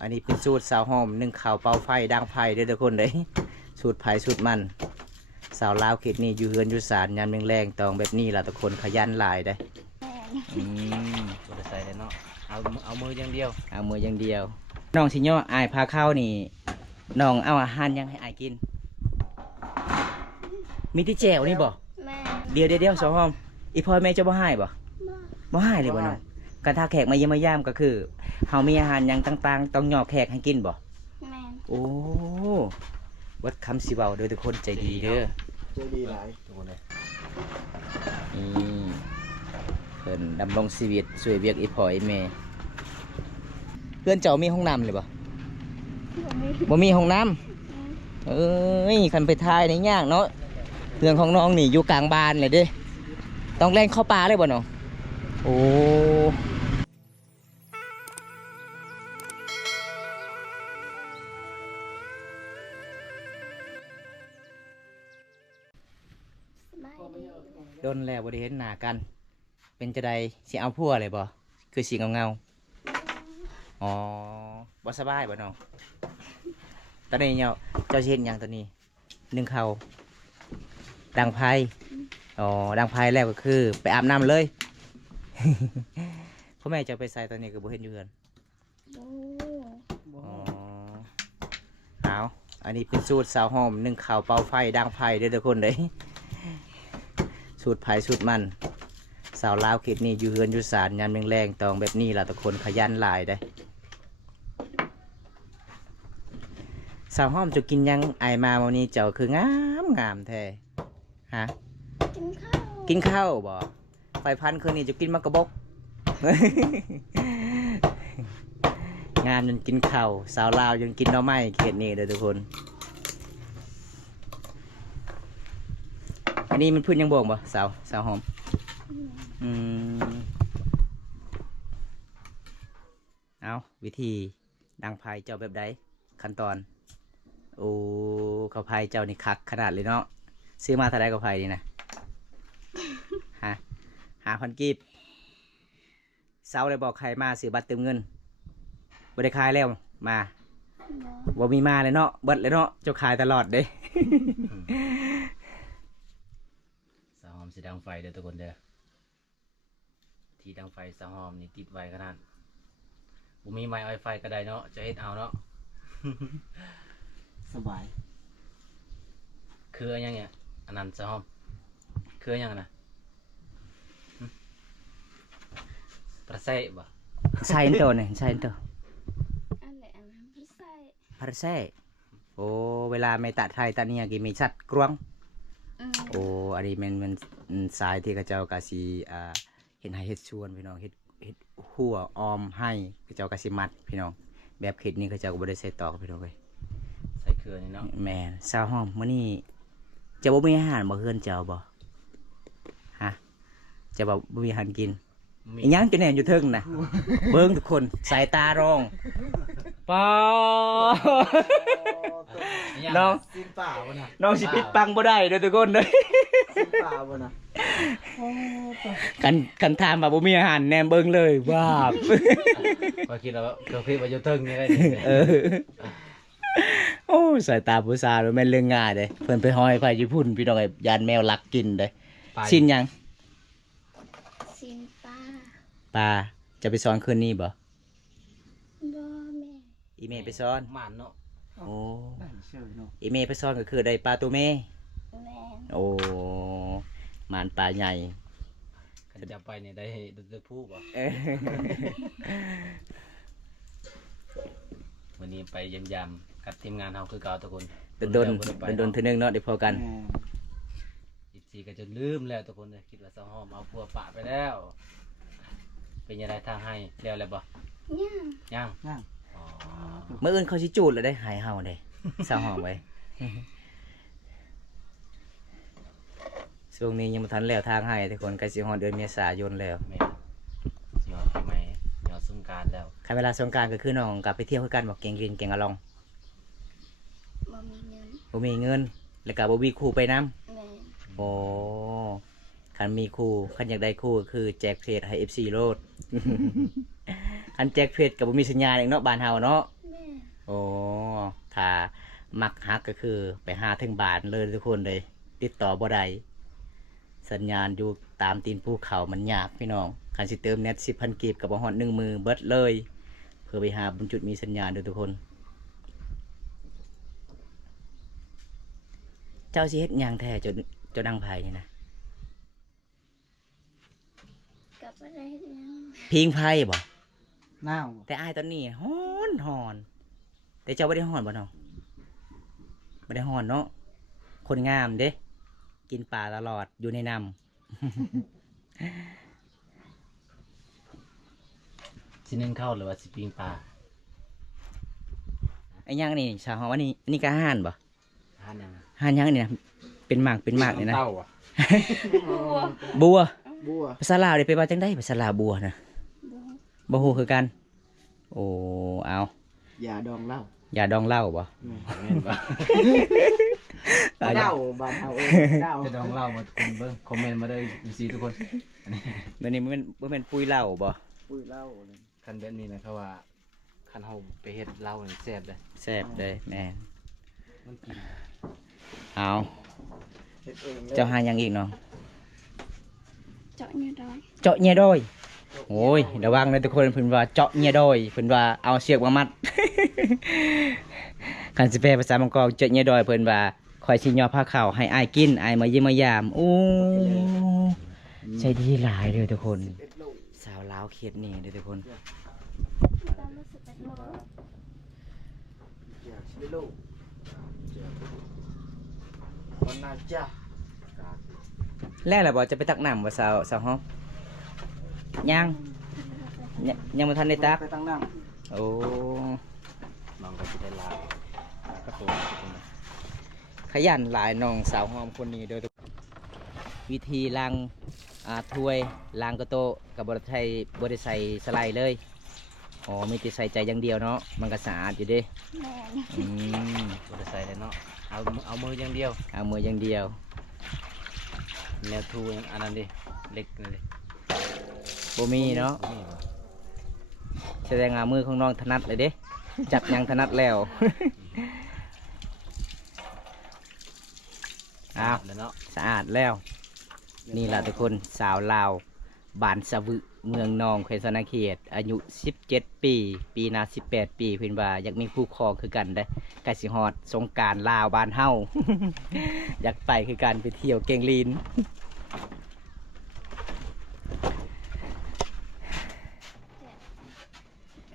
อันนี้เป็นสูตรสาวหอมนึ่งข้าวเป่าไฟดังไฟเด้อทุกคนเลยสูตรไผ่สูตรมันสาวลาวเขตนี้อยู่เฮือนอยู่ศาลยามแรงๆตองแบบนี้ล่ะทุกคนขยันหลายได้บ่ได้ใส่เลยเนาะเอามืออย่างเดียวเอามืออย่างเดียวน้องสิย่ออายพาเข้านี่น้องเอาอาหารยังให้อายกินมีที่แจวนี่บ่เดี๋ยวสาวหอมอีพ่อแม่จะบ่ให้บ่ให้เลยบ่น้องการถ้าแขกมาเยี่ยมมาย่ามก็คือเฮามีอาหารยังต่างๆต้องย่อแขกให้กินบ่โอ้วัดคำสิเบาโดยทุกคนใจดีเด้อใจดีหลายทุกคนเลยเพิ่นดำรงชีวิตช่วยเวียกอีพ่ออีแม่เพื่อนเจ้ามีห้องน้ำเลยบ่มีห้องน้ำคันไปทายในย่างเนาะเรื่องของน้องนี่อยู่กลางบ้านเลยเด้ต้องแล่นเข้าป่าเลยบ่น้องโอ้โดนแล้วบ่ได้เห็นหน้ากันเป็นจะใดสิเอาพัวเลยบ่คือสิเงาอ๋อบ่สบายบ่น้องตอนนี้เนี่ยเจ้าเช่นอย่างตอนนี้นึ่งข้าวดังไพ่อ๋อดังไพ่แล้วก็คือไปอาบน้ำเลยพ่อแม่จะไปใส่ตอนนี้ก็บ่เห็นอยู่เฮือนอ๋อเอาอันนี้เป็นสูตรสาวหอมนึ่งข้าวเป่าไฟดังไพ่เด้อทุกคนเลยสูตรไผ่สูตรมันสาวลาวเขตนี้อยู่เฮือนอยู่ศาลยามแรงๆตองแบบนี้ล่ะทุกคนขยันหลายได้สาวหอมจะกินยังไอมาวันนี้เจ้าคืองามแท้ฮะกินข้าวบ่ไฟพันคืนนี้จะกินมักกะบก งามจนกินข้าวสาวลาวจนกินหน่อไม้เขตนี้เลยทุกคนอันนี้มันพื้นยังบ่งบ่สาวหอมเอาวิธีดังไฟเจ้าแบบใดขั้นตอนโอ้ข้าวไผ่เจ้านี่คักขนาดเลยเนาะซื้อมาเท่าไรข้าวไผ่นี่นะ5,000 กีบเสาเลยบอกใครมาซื้อบัตรเติมเงินบ่ได้ขายแล้วมาบ่มีมาเลยเนาะเบิดเลยเนาะเจ้าขายตลอดเด้ สาวหอมสิดังไฟเด้อทุกคนเด้อที่ดังไฟสาวหอมนี่ติดไว้ขนาดบ่มีไม้อ้อยไฟก็ได้เนาะจะเฮ็ดเอาเนาะ สบายคือยังไงอันนั้นสาวหอมคือยังนะประเสริฐบ่ใช่ตัวนี่ใช่ตัวประเสริฐโอ้เวลาไม่ตัดไทยตาเนี่ยกี่มีชัดกรวงโอ้อันนี้มันสายที่กระเจ้ากะสีเห็นให้เฮ็ดชวนพี่น้องเฮ็ดหัวออมให้กระเจ้ากะสีมัดพี่น้องแบบเฮ็ดนี่กระเจ้าก็บ่ได้ใส่ตอกพี่น้องเลยใส่เครือนี่เนาะแม่สาวหอมมื้อนี้จะบ่มีอาหารบ่เฮือนเจ้าบ่ฮะจะบ่มีอาหารกินอีหยังจะแหน่อยู่เทิงนะเบิ่งทุกคนสายตารองปอน้องซินป่าวะนะน้องสิปิดปังบ่ได้เด้อทุกคนเด้อซินป่าวะนะกันถามว่าบ่มีอาหารแหนมเบิ่งเลยว้าบก็คิดว่าเกิดว่าอยู่เทิงนี่ได้โอ้สายตาผู้สาวแม่นเรื่องง่ายเด้เพิ่นไปห้อยไฟญี่ปุ่นพี่น้องไอ้ยานแมวลักกินเด้สิ้นยังสิ้นปลาจะไปซ้อนคืนนี้บ่บ่แม่อีเมไปซ้อนหมันเนาะโอ้อีเมไปซ้อนก็คือได้ปลาตัวเมแม่โอ้หมานปลาใหญ่จะไปเนี่ยได้จะพูดบ่วันนี้ไปยำๆกับทีมงานเฮาคือเก่าทุกคนโดนเท่านึงเนาะได้พอกันอีกทีก็จะลืมแล้วทุกคนเลยคิดว่าสาวหอมเอาพัวปะไปแล้วเป็นยังไงทางให้แล้วบ่ยังเมื่ออื่นเขาสิจูดแล้วได้หายเฮาได้สาวหอมไว้ช่วงนี้ยังบ่ทันแล้วทางให้ทุกคนใกล้สิฮอดเดือนเมษายนแล้วสิฮอดปีใหม่ยอดสงกรานต์แล้วใครเวลาสงกรานต์ก็คือน้องกลับไปเที่ยวคือกันบ่เก่งกินเก่งอะลองบ่มีเงินแล้วก็บ่มีครูไปนำโอ้คันมีครูคันอยากได้ครูก็คือแจกเพจให้ FC โลดคันแจกเพจก็บ่มีสัญญาณอีกเนาะบ้านเฮาเนาะ โอ้ถ้ามักฮักก็คือไปหาถึงบ้านเลยทุกคนเลย ติดต่อบ่ได้สัญญาณอยู่ตามตีนภูเขามันยากพี่น้องคันสิเติมเน็ต10,000กีบกับบ่ฮอด1มือเบิดเลย เพื่อไปหาบนจุดมีสัญญาณเด้อทุกคน เจ้าสิเฮ็ดหยังแท้เจ้าดังไผนี่นะ กับอะไรยัง พิงไผบ่ หน้าว แต่อ้ายตอนนี้ฮ้อนแต่เจ้าบ่ได้ฮ้อนบ่น้องบ่ได้ฮ้อนเนาะคนงามเด้กินปลาตลอดอยู่ในน้ำ สินึ่งข้าวหรือว่าสิปิ้งปลา ไอ้หยังนี่ชาวเฮาอันนี้ก็อาหารบ่ ทานยัง อาหารหยังนี่นะเป็นหมากนี่นะ เต้าอ่ะ บัว บัว ภาษาลาวได้ไปว่าจังได๋ภาษาลาวบัวนะ บ่ บ่ฮู้คือกัน โอ้เอา อย่าดองเหล้า อย่าดองเหล้าบ่ แม่นบ่ เหล้าบ้านเฮาเองเหล้า จะดองเล่ามาคนเบิ่งคอมเมนต์มาได้ดูสิทุกคน เดี๋ยวนี้บ่แม่นปุ้ยเหล้าบ่ ปุ้ยเหล้าเลย คันแบบนี้นะเขาว่าคันเฮาไปเฮ็ดเหล้านี่แซ่บเลย แซ่บเด้แม่น มันกิน เอา เฮ็ดเองเลย เจ้าหาหยังอีกน้อง เจาะเนี่ยดอย เจาะเงียดอยโอ้ยระวังเลยทุกคนเพิ่นว่าเจาะเงียดอยเพิ่นว่าเอาเชือกมามัด คันสิแปลภาษามังกรเจาะเงียดอยเพิ่นว่าคอยสิย่อผ้าขาวให้อายกินอายมาเยี่ยมมายามโอ้ใจดีหลายเลยทุกคน 11โล สาวลาวเขตนี่เด้อทุกคน ตามรู้สึกเป็นโล อย่า11โลวันน่าจ้า แล้วล่ะบ่จะไปตักน้ำบ่สาวฮ้อมยังบ่ทันได้ตัก ไปตั้งน้ โอ้ น้องก็สิได้ลาวกระโปรง ขยันหลายน้องสาวฮ้อมคนนี้เด้อทุกคนวิธีล้างถ้วยล้างกระโต๊ะกับบบ่ได้ใส่สไลด์เลยอ๋อมีแต่ใส่ใจอย่างเดียวเนาะมันก็สะอาดอยู่เด้ แม่น อืม บ่ได้ใส่เลยเนาะเอามืออย่างเดียว เอามืออย่างเดียว แนวทูอันนั้นดิเล็กนั่นดิ บ่มีเนาะ นี่บ่ แสดงว่ามือของน้องถนัดเลยเด้ จับหยังถนัดแล้ว อ้าว แล้วเนาะ สะอาดแล้ว นี่แหละทุกคนสาวลาวบ้านสะวึเมืองนองแขวงสะนาเขตอายุ17 ปี ปีหนา18 ปีเพิ่นว่าอยากมีคู่ครองคือกันได้ใกล้สิฮอดสงกรานต์ลาวบ้านเฮา อยากไปคือกันไปเที่ยวเก่งลีน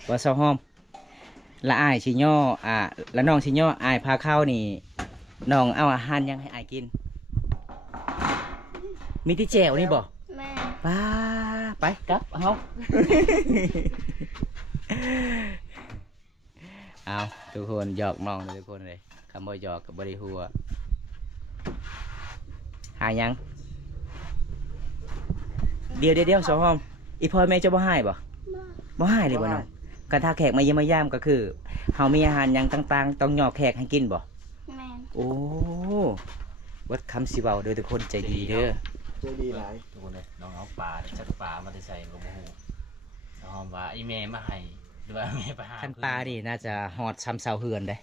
ว่าเซาหอมละอายชิย่อละน้องชิย่ออายพาเข้านี่น้องเอาอาหารยังให้อายกิน มีที่แจวนี่บ่ แม่ ป้าไปกลับเอา เอาทุกคนหยอกน้องเลยทุกคนเลยคำว่าหยอกกับบริหัวหายัง เดี๋ยวสาวหอมอีพ่อแม่เจะบ่ให้บ่ บ่ บ่ให้เลยบ่น้องกระทาแขกมาเยี่ยมมายามก็คือเฮามีอาหารหยังต่างๆ ต้องหยอกแขกให้กินบ่ แม่น โอ้วัดคำสิเว้าเด้อทุกคนใจดีเด้อ ำเจอดีหลาย ทุกคนเลยน้องเอาปลาจัดปลามาได้ใส่ก็บ่ฮู้น้องว่าอีแม่มาให้หรือว่าแม่ไปหา คันปลานี่น่าจะฮอดซ้ำเสาเฮือนได้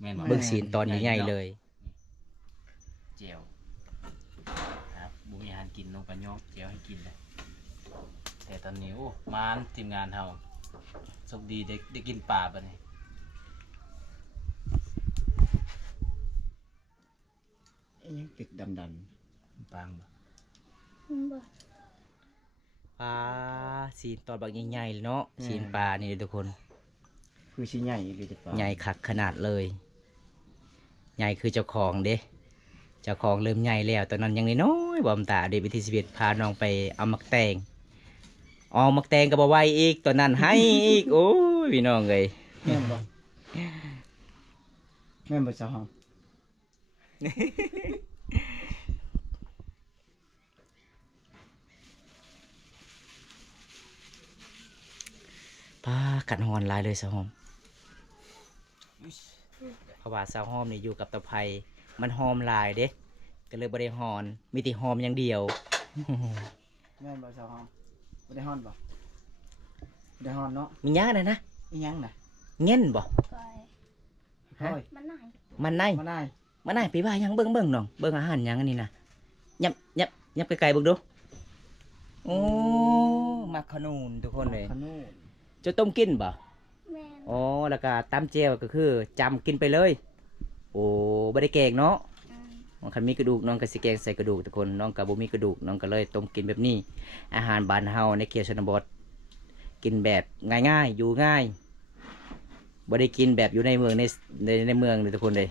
แม่นบ่ เบิ่งศีลตอนใหญ่ๆเลย เจียวครับบุมีอาหารกินน้องก็ยอกเจียวให้กินเลยแต่ตอนนี้โอ้มานทีมงานเฮาโชคดีได้กินปลาปะนี่ ยังติดดำ ปางบ่ บ่ ปลาศีลตอนบักใหญ่ๆเนาะศีลปลานี่ทุกคน ๆคือชิ้นใหญ่หรือจะปลา ใหญ่คักขนาดเลย ใหญ่คือเจ้าของเด้เจ้าของเริ่มใหญ่แล้วตอนนั้นยังน้อยๆบ่มตาเด็กวิธีชีวิตพาน้องไปเอามักแตงเอามักแตงก็บ่ไหวอีกตอนนั้นให้อีกโอ้ยพี่น้องเอ้ย แม่นบ่แม่นบ่สาวหอม ปลากัดหอนหลายเลยสาวหอมเพราะว่าสาวหอมนี่อยู่กับตะไคร้มันหอมหลายเด้ก็เลยบ่ได้หอนมีแต่หอมอย่างเดียว แม่นบ่สาวหอมบ่ได้ฮ้อนบ่บ่ได้ฮ้อนเนาะ มีหยังน่ะนะ อีหยังน่ะ เงี้นบ่ ก้อย ฮะ โอ้ย มันไหน มันใน มาได้ มันในไปว่าหยังเบิ่งน้องเบิ่งอาหารหยังอันนี้นะยับไกลๆเบิ่งดูโอ้มักขนุนทุกคนเลย ขนุน จะต้มกินบ่ แม่น อ๋อแล้วก็ตำเจียวก็คือจำกินไปเลยโอ้บ่ได้แกงเนาะ อืม บางคันมีกระดูกน้องก็สิแกงใส่กระดูกทุกคนน้องก็บ่มีกระดูกน้องก็เลยต้มกินแบบนี้ อาหารบ้านเฮาในเขตชนบทกินแบบง่ายๆอยู่ง่ายบ่ได้กินแบบอยู่ในเมืองในเมืองเลยทุกคนเลย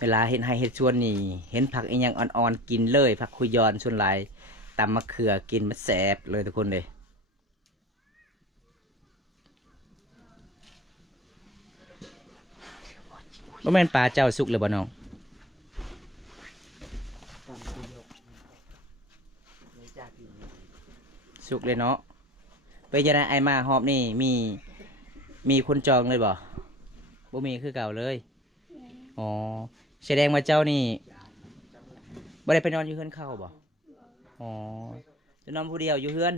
เวลาเห็นให้เห็ดชวนนี่เห็นผักอีหยังอ่อนๆกินเลยผักคุยยอนส่วนหลายตำมะเขือกินมันแสบเลยทุกคนเลยบ่แม่นปลาเจ้าสุกเลยบ่น้อง ตามที่ยกเลยจากอีก สุกเลยเนาะไปยังไงไอมาหอบนี่มีคนจองเลยบ่บ่มีคือเก่าเลย แม่น อ๋อแสดงว่าเจ้านี่บ่ได้ไปนอนอยู่เฮือนเขาบ่อ๋อจะนอนผู้เดียวอยู่เฮือน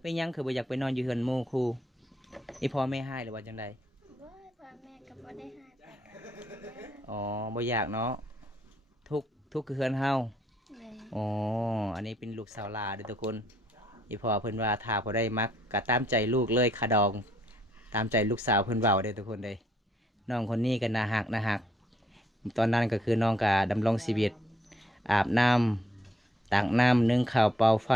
เป็นหยังคือบ่อยากไปนอนอยู่เฮือนหมู่ครูอีพ่อแม่ให้หรือว่าจังได บ่พ่อแม่ก็บ่ได้ให้ไปกัน อ๋อบ่อยากเนาะทุกข์คือเฮือนเฮา แม่น อ๋ออันนี้เป็นลูกสาวลาเด้อทุกคนอีพ่อเพิ่นว่าถ้าพอได้มักก็ตามใจลูกเลยขาดอง ตามใจลูกสาวเพิ่นเว้าเด้อทุกคนเด้น้องคนนี้ก็น่าฮักตอนนั้นก็คือน้องก็ดำรงชีวิตอาบน้ำตักน้ำนึ่งข้าวเป่าไฟ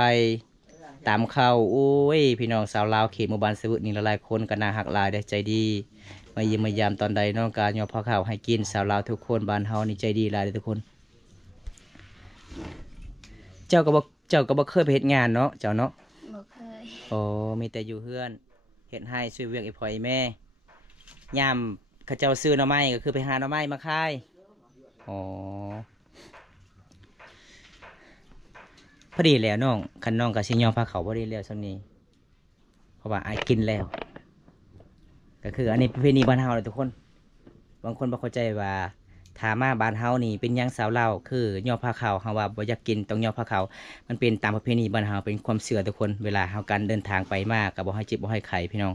ตามข้าวโอ้ยพี่น้องสาวลาวเขตหมู่บ้านสวุทนี่หลายๆคนก็น่าฮักหลายได้ใจดีมาเยี่ยมมายามตอนใดน้องก็ยอมพอข้าวให้กินสาวลาวทุกคนบ้านเฮานี่ใจดีหลายเด้อทุกคน เจ้าก็บ่เคยไปเฮ็ดงานเนาะเจ้าเนาะ บ่เคย โอ้มีแต่อยู่เฮือนเฮ็ดให้ช่วยเวียกไอ้พ่อไอ้แม่ยามเขาเจ้าซื้อหน่อไม้ก็คือไปหาหน่อไม้มาขายอ๋อพอดีแล้วน้องคันน้องก็สิยอมพาเขาบ่ได้แล้วซั่นนี้เพราะว่าอายกินแล้ว ก็คืออันนี้ประเพณีบ้านเฮาเลยทุกคน บางคนบ่เข้าใจว่าถ้ามาบ้านเฮานี่เป็นหยังสาวลาวคือย่อผ้าขาวเฮาว่าบ่อยากกินต้องย่อผ้าขาวมันเป็นตามประเพณีบ้านเฮาเป็นความเชื่อทุกคนเวลาเฮาการเดินทางไปมาก็บ่ให้เจ็บบ่ให้ไข้พี่น้อง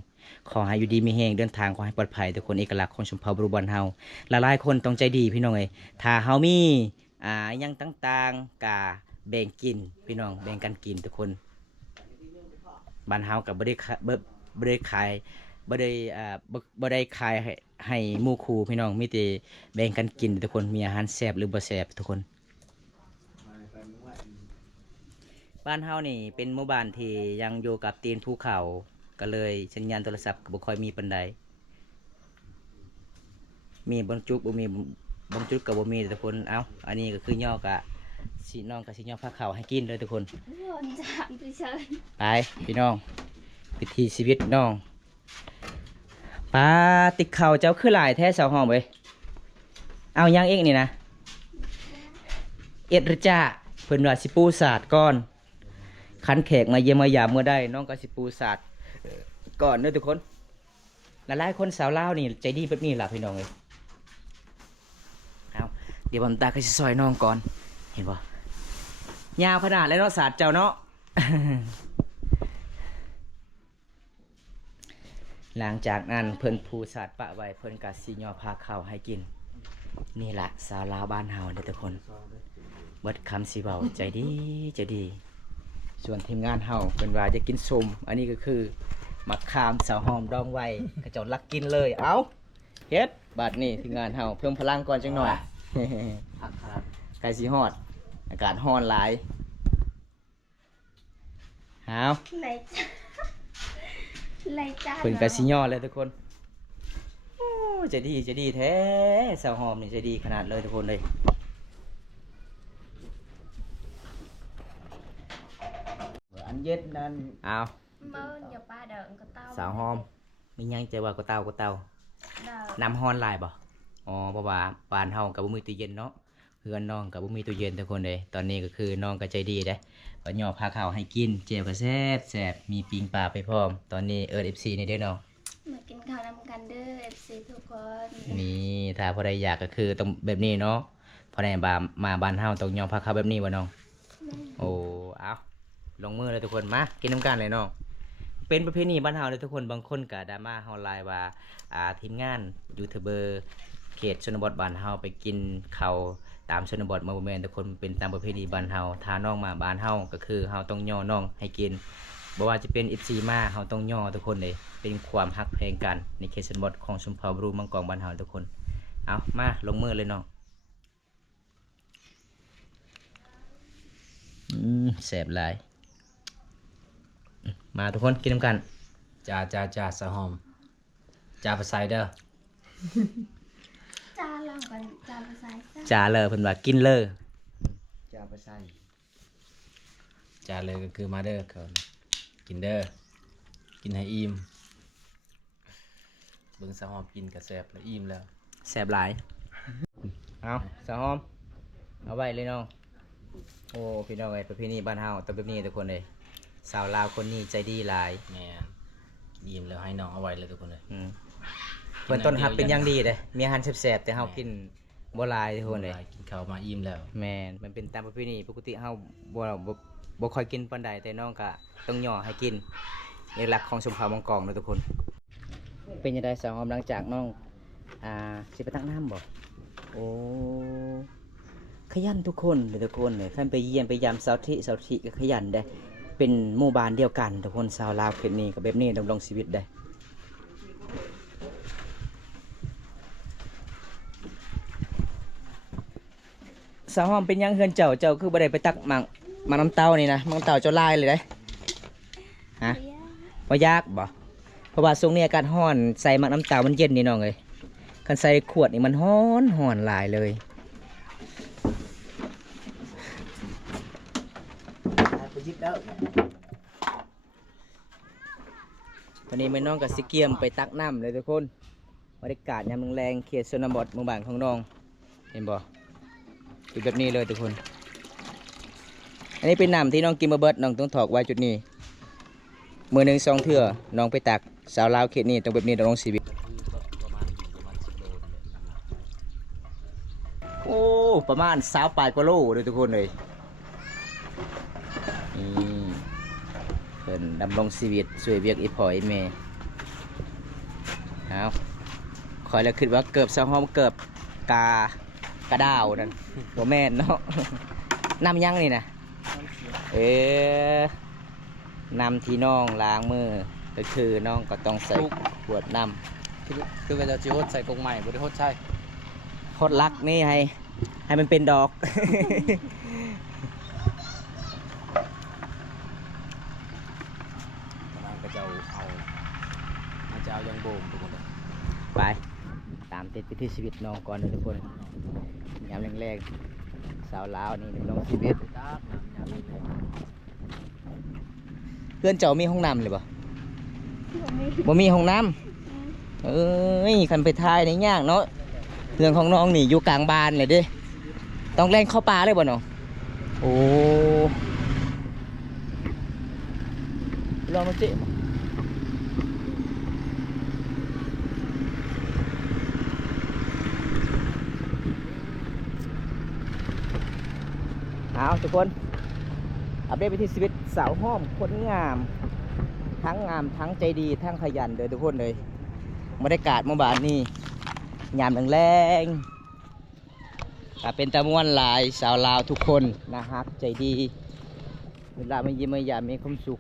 ขอให้อยู่ดีมีแรงเดินทางขอให้ปลอดภัยทุกคนเอกลักษณ์ของชนเผ่าบรุบ้านเฮาหลายๆคนต้องใจดีพี่น้องเอ้ยถ้าเฮามีอิหยังต่างๆก็แบ่งกินพี่น้องแบ่งกันกินทุกคนบ้านเฮาก็บ่ได้ขาย บ่ได้ขายให้หมู่คู่พี่น้องมีแต่แบ่งกันกินทุกคนมีอาหารแซ่บหรือบ่แซ่บทุกคนบ้านเฮานี่เป็นหมู่บ้านที่ยังอยู่กับตีนภูเขาก็เลยสัญญาณโทรศัพท์ก็บ่ค่อยมีปานใดมีบางจุดบ่มีบางจุดก็บ่มีทุกคนเอ้าอันนี้ก็คือย่อกะสิน้องก็สิย่อผ้าขาวให้กินเลยทุกคน บ่นจามไปเชิญ ไปพี่น้องวิถีชีวิตน้องปลาติกเข่าเจ้าคือหลายแท้สาวหอมเว้ยเอายังเอกนี่นะเอ็ดหรือจ้าเพิ่นว่าสิปูศาสตร์ก่อนคันแขกมาเยี่ยมมายามเมื่อได้น้องก็สิปูศาสตร์ก่อนเด้อทุกคนหลายๆคนสาวลาวนี่ใจดีแบบนี้ล่ะพี่น้องเอ้ยเอาเดี๋ยวผมตาก็สิซอยน้องก่อนเห็นบ่ยาวขนาดแล้วเนาะศาสตร์เจ้าเนาะ หลังจากนั้นเพิ่นผูสาดปะไว้เพิ่นกะสิย่อพาข้าวให้กิน นี่ละสาวลาวบ้านเฮาเด้อทุกคนเบิดคำสิเว้าใจดีใจดี ส่วนทีมงานเฮาเพิ่นว่าจะกินส้มอันนี้ก็คือมะขามสาวหอมดองไว้กระเจ้าลักกินเลยเอาเฮ็ดบัดนี้ทีมงานเฮาเพิ่มพลังก่อนจังหน่อย ผักขนาด ไก่สิฮอดอากาศร้อนหลายเอา ไหลจ้าไหลจ้า เพิ่นกะสิย่อเลยทุกคนโอ้ใจะดีแท้สาวหอมนี่ใจะดีขนาดเลยทุกคนเลย อันเย็ดนั้น เอา เบิ่นอย่าป้าเดินก็เต้า สาวหอมมีหยังใจว่าก็เตา เดิน น้ำฮ้อนหลายบ่อ๋อเพราะว่าบ้านเฮากับบ่มีตู้เย็นเนาะเฮือนน้องกับบ่มีตู้เย็นทุกคนเลยตอนนี้ก็คือน้องก็ใจดีเด้ก็ย่อพาข้าวให้กินเจียวก็แซ่บมีปิ้งปลาไปพร้อมตอนนี้FC นี่เด้อน้อง มากินข้าวนำกันเด้อ FC ทุกคน นี่ถ้าพอได้อยากก็คือต้องแบบนี้เนาะพอได้มาบ้านเฮาต้องย่อพาข้าวแบบนี้บ่น้องโอ้เอาลงมือเลยทุกคนมากินน้ำกันเลยน้อง เป็นประเพณีบ้านเฮาเลยทุกคนบางคนก็ดราม่าเฮาไลน์ว่าทีมงานยูทูบเบอร์เขตชนบทบ้านเฮาไปกินข้าวตามชนบทมาบ่แม่นทุกคนเป็นตามประเพณีบ้านเฮาถ้าน้องมาบ้านเฮาก็คือเฮาต้องย่อน้องให้กินบ่ว่าจะเป็น FC มาเฮาต้องย่อทุกคนเลยเป็นความฮักแพงกันในเขตชนบทของชุมพรบรูมังกรบ้านเฮาทุกคนเอามาลงมือเลยน้องแซ่บหลายมาทุกคนกินน้ำกัน จ้าสะหอมจ้าภาษาเด้อ จานลองก่อนจานภาษาจ้า จ่าเลยเพิ่นว่ากินเลย จะเอาไปใส่ จ้าเลยก็คือมาเด้อเขากินเด้อกินให้อิ่มเบิ่งสะหอมกินกระแซบแล้วอิ่มแล้ว แซ่บหลายเอาสาวหอมเอาไว้เลยน้องโอ้พี่น้องไอ้ประเพณีบ้านเฮาต้องแบบนี้ทุกคนเลยสาวลาวคนนี้ใจดีหลาย แม่นอิ่มแล้วให้น้องเอาไว้เลยทุกคนเลย เพิ่นต้นรับเป็นอย่างดีเลยมีอาหารแซ่บๆแต่เฮากินบ่หลายทุกคนเลย กินข้าวมาอิ่มแล้ว แม่นมันเป็นตามประเพณีปกติเฮาบ่ค่อยกินปานใดแต่น้องก็ต้องย่อให้กินเอกลักษณ์ของชมเผ่ามังกรเนาะทุกคน เป็นจังได๋สาวหอมหลังจากน้องสิไปตักน้ำบ่โอ้ขยันทุกคนเลยทุกคนเลยคันไปเยี่ยมไปยามเสาร์อาทิตย์ก็ขยันได้เป็นหมู่บ้านเดียวกันทุกคนชาวลาวเขตนี้ก็แบบนี้ดำรงชีวิตได้สาวหอมเป็นยังเฮือนเจ้าคือบ่ได้ไปตักหมักน้ำเต้านี่นะมังเต้าเจ้าลายเลยได้ฮะ เรีย บ่ยากบ่เพราะว่าช่วงนี้อากาศร้อนใส่หมักน้ำเต้ามันเย็นนี่น้องเอ้ยคันใส่ขวดนี่มันร้อนหลายเลยไปยิบแล้ว วันนี้แม่น้องกับสิเกียมไปตักน้ำเลยทุกคนบรรยากาศยามแรงๆเขตชนบทหมู่บ้านของน้องเห็นบ่อยู่แบบนี้เลยทุกคนอันนี้เป็นน้ำที่น้องกินมาเบิดน้องต้องถอกไว้จุดนี้มือหนึ่งสองเทื่อน้องไปตักสาวลาวเขตนี้ต้องแบบนี้ต้องลงชีวิต ประมาณ10 โลนั่นแหละ โอ้ประมาณ20 ปลายกว่าโลเลยทุกคนเลยนี่เพิ่นดำรงชีวิตช่วยเวียกอีพ่ออีแม่เอาคอยแล้วคิดว่าเกือบสะหอมเกือบกระดาวนั่นบ่แม่นเนาะ น้ำยังนี่นะน้ำที่น้องล้างมือก็คือน้องก็ต้องใส่ขวดน้ คือก็จะจิโฮดใส่กรงใหม่บ่ได้โฮดใช่ ำโคตรลักนี่ให้มันเป็นดอก มันก็จะเอายังโบมทุกคนเลย ไปตามติดวิถีชีวิตน้องก่อนนะทุกคนยามแรกๆสาวลาวนี่น้องชีวิต จ้าน้ำยาเลย เพื่อนเจ้ามีห้องน้ำเลยบ่ ผมไม่ บ่มีห้องน้ำเอ้ยคันไปทายในยากเนาะเรื่องของน้องนี่อยู่กลางบ้านเลยเด้ต้องแล่นเข้าป่าเลยบ่น้องโอ้ลองมาจิเอาทุกคนอัปเดตวิถีชีวิตสาวห้อมคนงามทั้งใจดีทั้งขยันเลยทุกคนเลยบรรยากาศเมื่อวานนี่ยามแรงๆเป็นตะมวนหลายสาวลาวทุกคนนะฮักใจดีเวลามายิ้มมาหยามมีความสุข